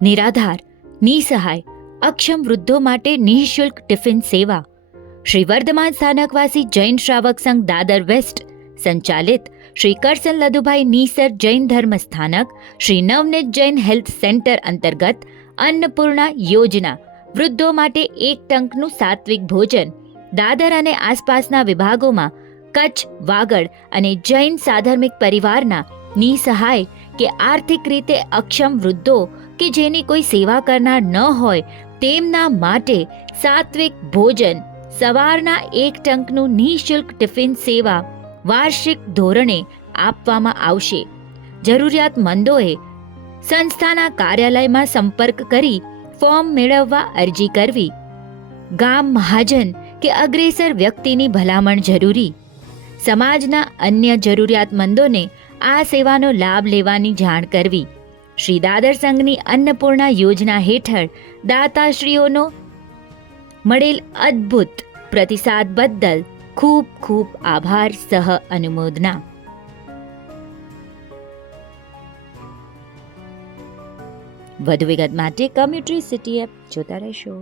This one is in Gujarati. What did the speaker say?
નિરાધાર, નિસહાય, અક્ષમ વૃદ્ધો માટે નિઃશુલ્ક ટિફિન સેવા. શ્રી વર્ધમાન સ્થાનકવાસી જૈન શ્રાવક સંઘ દાદર વેસ્ટ સંચાલિત શ્રી કરસન લદુભાઈ નીસર જૈન ધર્મ સ્થાનક શ્રી નવનીત જૈન હેલ્થ સેન્ટર અંતર્ગત અન્નપૂર્ણા યોજના વૃદ્ધો માટે 1 ટંકનું સાત્વિક ભોજન દાદર અને આસપાસના વિભાગોમાં કચ્છ, વાગડ અને જૈન સાધર્મિક પરિવારના નિસહાય કે આર્થિક રીતે અક્ષમ વૃદ્ધો કે જેની કોઈ સેવા કરનાર ન હોય તેમના માટે સાત્વિક ભોજન સવારના 1 ટંકનું નિઃશુલ્ક ટિફિન સેવા વાર્ષિક ધોરણે આપવામાં આવશે. જરૂરિયાતમંદોએ સંસ્થાના કાર્યાલયમાં સંપર્ક કરી ફોર્મ મેળવવા અરજી કરવી. ગામ મહાજન કે અગ્રેસર વ્યક્તિની ભલામણ જરૂરી. સમાજના અન્ય જરૂરિયાતમંદોને આ સેવાનો લાભ લેવાની જાણ કરવી. શ્રી દાદર સંઘની અન્નપૂર્ણા યોજના હેઠળ દાતાશ્રીઓનો મળેલ અદ્ભુત પ્રતિસાદ બદલ ખૂબ ખૂબ આભાર સહ અનુમોદના. વધુ વિગત માટે કમ્યુનિટી સિટી એપ જોતા રહેશો.